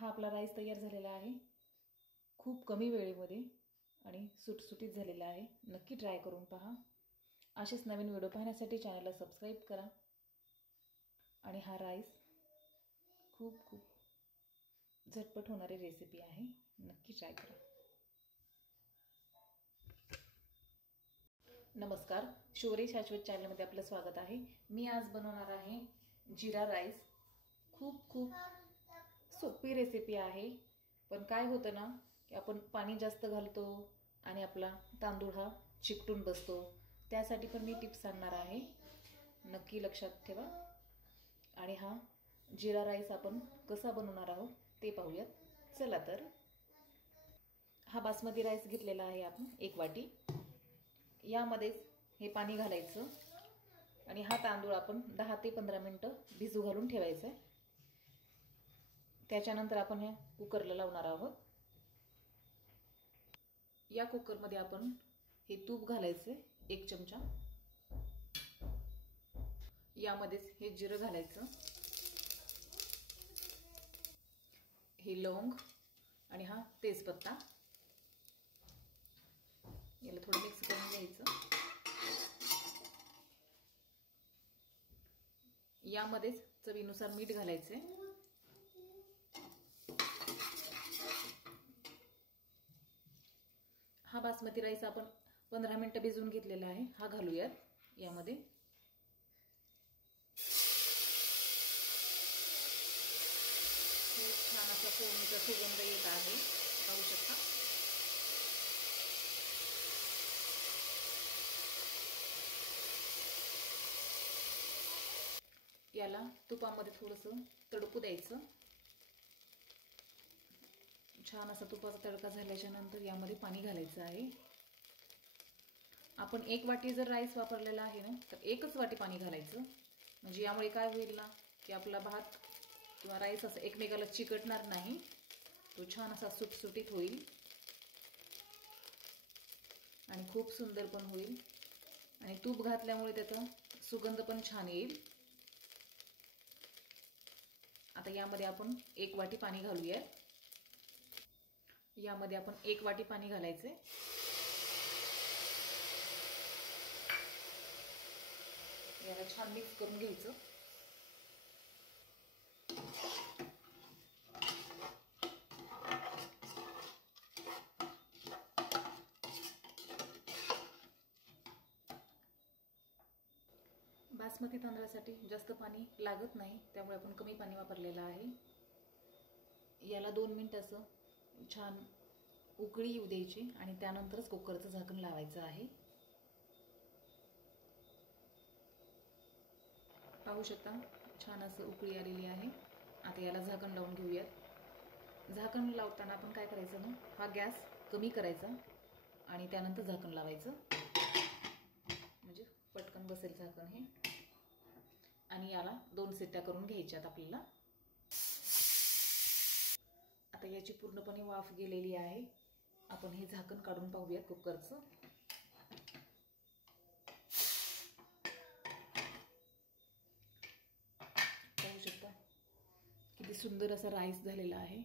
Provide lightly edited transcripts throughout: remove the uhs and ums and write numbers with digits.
हा आपला राईस तयार झालेला आहे, खूप कमी वेळेमध्ये आणि सुटसुटीत झालेला आहे। नक्की ट्राय करून पहा। असेच नवीन व्हिडिओ पाहण्यासाठी चॅनलला सबस्क्राईब करा। आणि हा राईस खूप खूप झटपट होणारी रेसिपी आहे, नक्की ट्राय करा। नमस्कार, शौर्य शाश्वत चॅनलमध्ये आपलं स्वागत आहे। मी आज बनवणार आहे जिरा राईस। खूप सोपी रेसिपी आहे, पण काय होतं ना की आपण पाणी जास्त घालतो आणि आपला तांदूळ हा चिकटून बसतो। त्यासाठी पण मी टिप्स सांगणार आहे, नक्की लक्षात ठेवा। आणि हा जिरा राईस आपण कसा बनवणार आहोत ते पाहूयात। चला तर, हा बासमती राईस घेतलेला आहे आपण 1 वाटी। यामध्ये हे पाणी घालायचं आणि हा तांदूळ आपण 10 ते 15 मिनिटं भिजू घालून ठेवायचा आहे। त्याच्यानंतर आपण हे कुकरला लावणार आहोत। या कुकरमध्ये आपण हे तूप घालायचे 1 चमचा। यामध्येच हे जिरं घालायचं, हे लवंग आणि हा तेजपत्ता। याला थोडं मिक्स करून घ्यायचं। यामध्येच चवीनुसार मीठ घालायचे। हा बासमती राईस आपण 15 मिनिटं भिजवून घेतलेला आहे, हा घालूयात यामध्ये। खूप छान असा फोडणीचा सुगंध येत आहे, पाहू शकता। याला तुपामध्ये थोडंसं तडकू द्यायचं। छान असा तुपाचा तडका झाल्याच्या नंतर यामध्ये पाणी घालायचं आहे। आपण 1 वाटी जर राईस वापरलेला आहे ना, तर 1च वाटी पाणी घालायचं। म्हणजे यामुळे काय होईल ना की आपला भात किंवा राईस असं एकमेकाला चिकटणार नाही, तो छान असा सुटसुटीत होईल आणि खूप सुंदर पण होईल। आणि तूप घातल्यामुळे त्याचा सुगंध पण छान येईल। आता यामध्ये आपण 1 वाटी पाणी घालूया। यामध्ये आपण 1 वाटी पाणी घालायचे। याला छान मिक्स करून घ्यायचं। बासमती तांदळासाठी जास्त पाणी लागत नाही, त्यामुळे आपण कमी पाणी वापरलेलं आहे। याला 2 मिनिटं असं छान उकळी येऊ द्यायची आणि त्यानंतरच कुकरचं झाकण लावायचं आहे। पाहू शकता छान असं उकळी आलेली आहे। आता याला झाकण लावून घेऊयात। झाकण लावताना आपण काय करायचं ना, हा गॅस कमी करायचा आणि त्यानंतर झाकण लावायचं, म्हणजे पटकन बसेल झाकण हे। आणि याला 2 शिट्ट्या करून घ्यायच्यात आपल्याला। आता याची पूर्णपणे वाफ गेलेली आहे। आपण हे झाकण काढून पाहूयात कुकरचं। पाहू शकता किती सुंदर असा राईस झालेला आहे।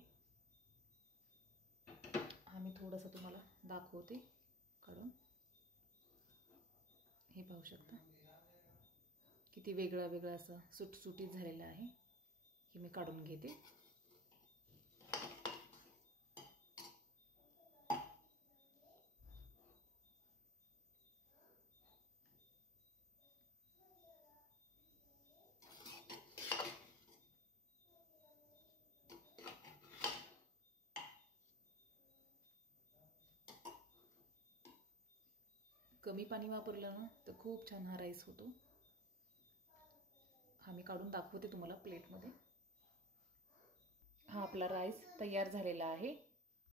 हा मी थोडासा तुम्हाला दाखवते काढून। हे पाहू शकता किती वेगळा असं सुटसुटीत झालेला आहे। हे मी काढून घेते। कमी पाणी वापरलं ना तर खूप छान हा राईस होतो। हा मी काढून दाखवते तुम्हाला प्लेटमध्ये। हा आपला राईस तयार झालेला आहे।